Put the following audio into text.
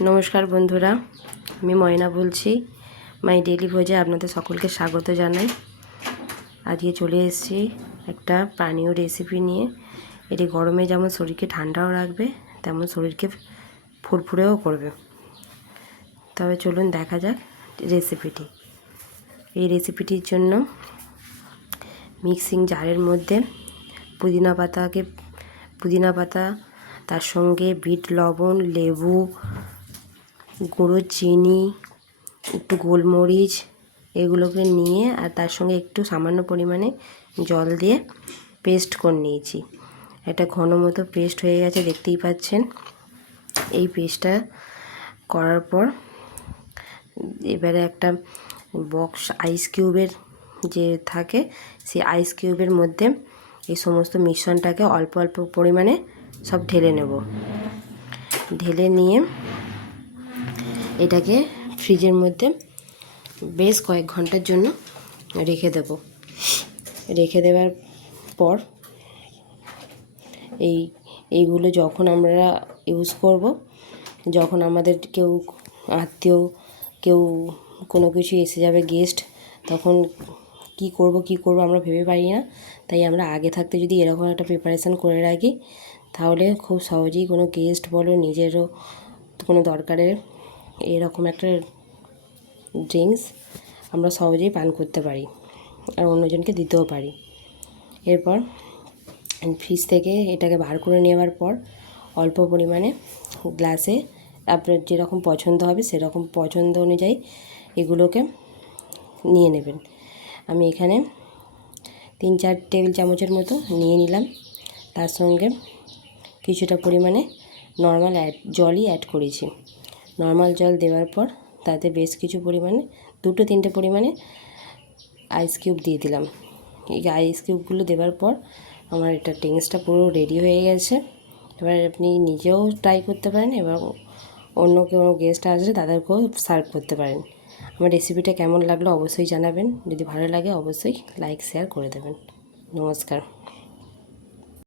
নমস্কার বন্ধুরা, আমি ময়না বলছি। মাই ডেইলি ভোজে আপনাদের সকলকে স্বাগত জানাই। আজকে চলে এসেছি একটা পানীয় রেসিপি নিয়ে। এটি গরমে যেমন শরীরকে ঠান্ডাও রাখবে, তেমন শরীরকে ফুরফুরেও করবে। তবে চলুন দেখা যাক রেসিপিটি। এই রেসিপিটির জন্য মিক্সিং জারের মধ্যে পুদিনা পাতা, তার সঙ্গে বিট লবণ, লেবু, গুঁড়ো চিনি, একটু গোলমরিচ এগুলোকে নিয়ে আর তার সঙ্গে একটু সামান্য পরিমাণে জল দিয়ে পেস্ট করে নিয়েছি। একটা ঘন মতো পেস্ট হয়ে গেছে, দেখতেই পাচ্ছেন। এই পেস্টটা করার পর এবারে একটা বক্স আইস কিউবের যে থাকে, সেই আইস কিউবের মধ্যে এই সমস্ত মিশ্রণটাকে অল্প অল্প পরিমাণে সব ঢেলে নেব। ঢেলে নিয়ে এটাকে ফ্রিজের মধ্যে বেশ কয়েক ঘন্টার জন্য রেখে দেব। রেখে দেওয়ার পর এইগুলো যখন আমরা ইউজ করব, যখন আমাদের কেউ আত্মীয় কেউ কোনো কিছু এসে যাবে, গেস্ট, তখন কি করব আমরা ভেবে পারি না। তাই আমরা আগে থাকতে যদি এরকম একটা প্রিপারেশান করে রাখি, তাহলে খুব সহজেই কোনো গেস্ট বলো, নিজেরও কোনো দরকারে এরকম একটা ড্রিঙ্কস আমরা সহজেই পান করতে পারি আর অন্যজনকে দিতেও পারি। এরপর ফ্রিজ থেকে এটাকে বার করে নেওয়ার পর অল্প পরিমাণে গ্লাসে আপনার যেরকম পছন্দ হবে সেরকম পছন্দ অনুযায়ী এগুলোকে নিয়ে নেবেন। আমি এখানে 3-4 টেবিল চামচের মতো নিয়ে নিলাম। তার সঙ্গে কিছুটা পরিমাণে নর্মাল জলই অ্যাড করেছি। নর্মাল জল দেওয়ার পর তাতে বেশ কিছু পরিমাণে 2-3টে পরিমাণে আইস কিউব দিয়ে দিলাম। এই আইস কিউবগুলো দেওয়ার পর আমার এটা ড্রিঙ্কসটা পুরো রেডি হয়ে গেছে। এবার আপনি নিজেও ট্রাই করতে পারেন এবং অন্য কোনো গেস্ট আসলে তাদেরকেও সার্ভ করতে পারেন। আমার রেসিপিটা কেমন লাগলো অবশ্যই জানাবেন। যদি ভালো লাগে অবশ্যই লাইক শেয়ার করে দেবেন। নমস্কার।